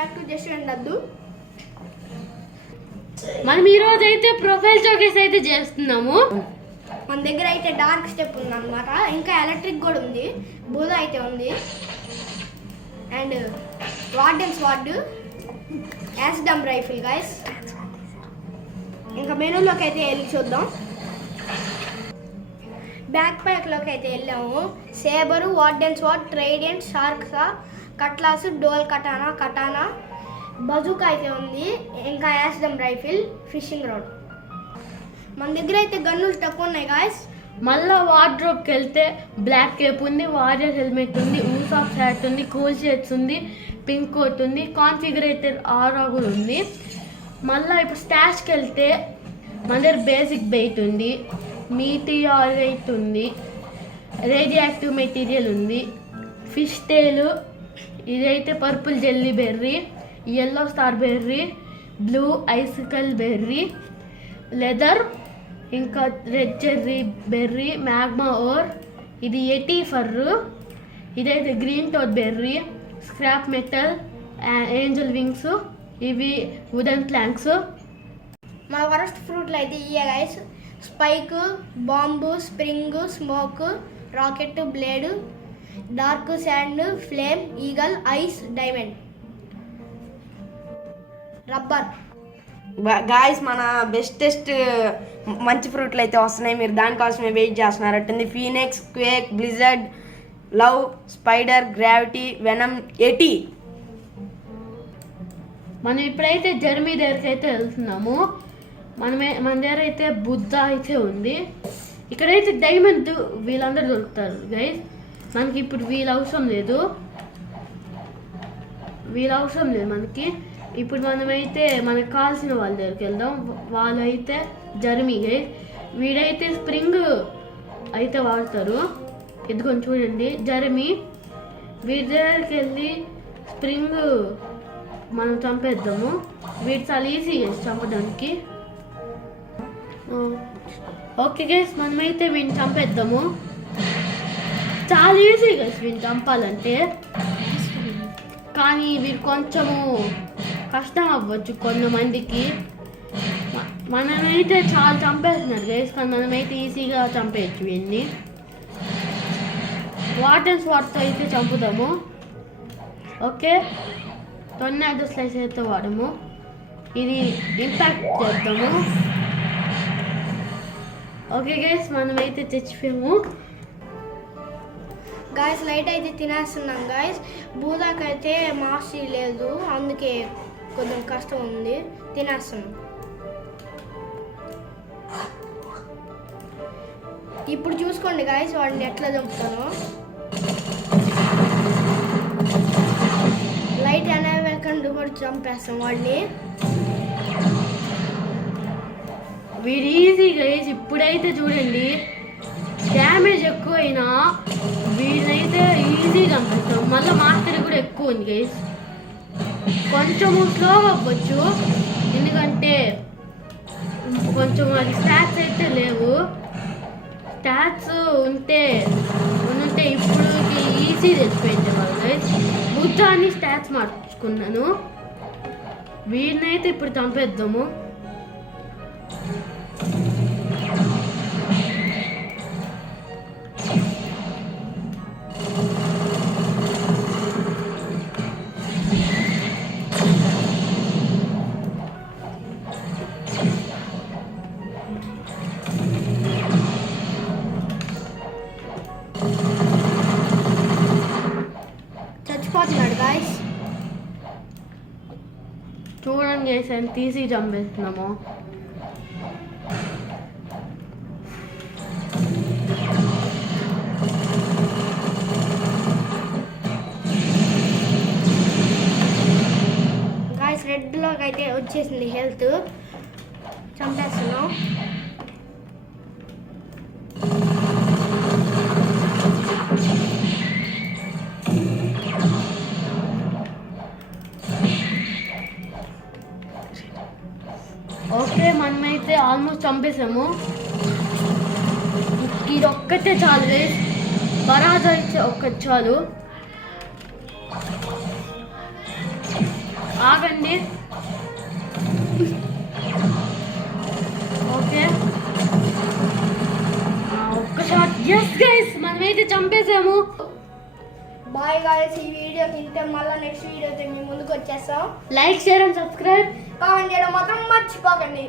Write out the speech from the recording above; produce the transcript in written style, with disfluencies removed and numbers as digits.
Back to just and అద్దు. మనం ఈ రోజు అయితే ప్రొఫైల్ షోకేస్ అయితే చేస్తున్నాము. మన దగ్గర అయితే డార్క్ స్టెప్ ఉంది అనమాట, ఇంకా ఎలక్ట్రిక్ కూడా ఉంది, బూదా అయితే ఉంది, అండ్ వార్డెన్స్ వార్డ్, యాస్డమ్ రైఫిల్ గైస్. ఇంకా మెనూలోకి అయితే వెళ్ళి చూద్దాం. బ్యాక్ ప్యాక్లోకి అయితే వెళ్ళాము. Sabre, wardens sword, trident, shark saw, cutlass, dual katana, bazooka అయితే ఉంది, ఇంకా యాస్డమ్ రైఫిల్, ఫిషింగ్ రాడ్. మన దగ్గర అయితే గన్నులు తక్కువ ఉన్నాయి గాయస్. మళ్ళీ వార్డ్రోబ్కి వెళ్తే బ్లాక్ కేప్ ఉంది, వారియర్ హెల్మెట్ ఉంది, ఊసాఫ్ హ్యాట్ ఉంది, కూల్ షేట్స్ ఉంది, పింక్ కోట్ ఉంది, కాన్ఫిగరేటర్ ఆరా కూడా ఉంది. మళ్ళీ ఇప్పుడు స్టాష్కి వెళ్తే మన దగ్గర బేసిక్ బెయిట్ ఉంది, మీటియారైట్ ఉంది, రేడియాక్టివ్ మెటీరియల్ ఉంది, ఫిష్ టేలు, ఇదైతే purple jelly berry, yellow star berry, blue icicle berry, leather, ఇంకా red cherry berry, magma ore, ఇది ఎటీ ఫర్రు, ఇదైతే green toad berry, scrap metal, angel wings, ఇవి wooden planks. మా worst ఫ్రూట్లు అయితే ఇయే guys. Spike, bomb, spring, smoke, rocket, blade, dark sand, flame, eagle, ice, diamond, rubber. Guys మన bestest మంచి ఫ్రూట్లు అయితే వస్తున్నాయి, మీరు దానికోసమే wait చేస్తున్నారట్టుంది. Phoenix, quake, blizzard, love, spider, gravity, venom, yeti. మనం ఇప్పుడైతే జర్మీ దగ్గరికి అయితే వెళ్తున్నాము. మన దగ్గర అయితే బుద్ధ అయితే ఉంది. ఇక్కడైతే డైమండ్ వీళ్ళందరూ దొరుకుతారు గైస్. మనకి ఇప్పుడు వీళ్ళు అవసరం లేదు మనకి. ఇప్పుడు మనమైతే మనకు కావాల్సిన వాళ్ళ దగ్గరికి వెళ్దాం. వాళ్ళైతే జర్మీ గైస్. వీడైతే స్ప్రింగ్ అయితే వాడతారు, ఎదుకొని చూడండి జర్మీ. వీడి దగ్గరికి వెళ్ళి స్ప్రింగ్ మనం చంపేద్దాము. వీడు చాలా ఈజీ చంపడానికి. ఓకే గైస్, మనమైతే వీడిని చంపేద్దాము. చాలా ఈజీ గైస్ వీడిని చంపాలంటే, కానీ వీడు కొంచెము కష్టం అవ్వచ్చు కొంతమందికి. మనమైతే చాలా చంపేస్తున్నారు గైస్, కానీ మనమైతే ఈజీగా చంపేయచ్చు వీడిని. వాటర్ స్వాట్తో అయితే చంపుదాము. ఓకే, టొర్నాడో స్లైస్ అయితే వాడము. ఇది ఇంపాక్ట్ చేద్దాము. ఓకే గైస్, మనమైతే తెచ్చిపోయాము. గాయస్ లైట్ అయితే తినేస్తున్నాం గాయస్. బూదాకైతే మాస్టరీ లేదు, అందుకే కొంచెం కష్టం ఉంది, తినేస్తున్నాం. ఇప్పుడు చూసుకోండి గాయస్ వాడిని ఎట్లా చంపుతాను. లైట్ అనే వేకండి కూడా చంపేస్తాం వాడిని. వీడు ఈజీ గైస్. ఇప్పుడైతే చూడండి, డ్యామేజ్ ఎక్కువైనా వీడినైతే ఈజీగా చంపేస్తాం. మళ్ళీ మాస్టరీ కూడా ఎక్కువ ఉంది గైస్. కొంచెము స్లోగా అవ్వచ్చు, ఎందుకంటే కొంచెం అది స్టాట్స్ అయితే లేవు. స్టాట్స్ ఉంటే ఇప్పుడు ఈజీ తెచ్చిపోయింది వాళ్ళు గైస్. బుద్ధాన్ని స్టాట్స్ మార్చుకున్నాను. వీడినైతే ఇప్పుడు చంపేద్దాము. చచ్చిపోతున్నాడు గాయస్. చూడండి గైస్ ఎంత ఈజీ చంపేస్తున్నాము. గాయస్ రెడ్లోకి అయితే వచ్చేసింది హెల్త్, చంపేస్తున్నాం. ఓకే, మనమైతే ఆల్మోస్ట్ చంపేసాము. ఇది ఒక్కటే చాలు గైస్, బరాజ్ అయితే ఒక్కటి చాలు. అండి. ఓకే ఒక్క షాట్. ఎస్ గైస్ మనమైతే చంపేసాము. బాయ్ గాయస్, ఈ వీడియోకి ఇంతే. మళ్ళీ నెక్స్ట్ వీడియోతో మీ ముందుకు వచ్చేస్తాం. Like share and subscribe. Comment చేయడం మాత్రం మర్చిపోకండి.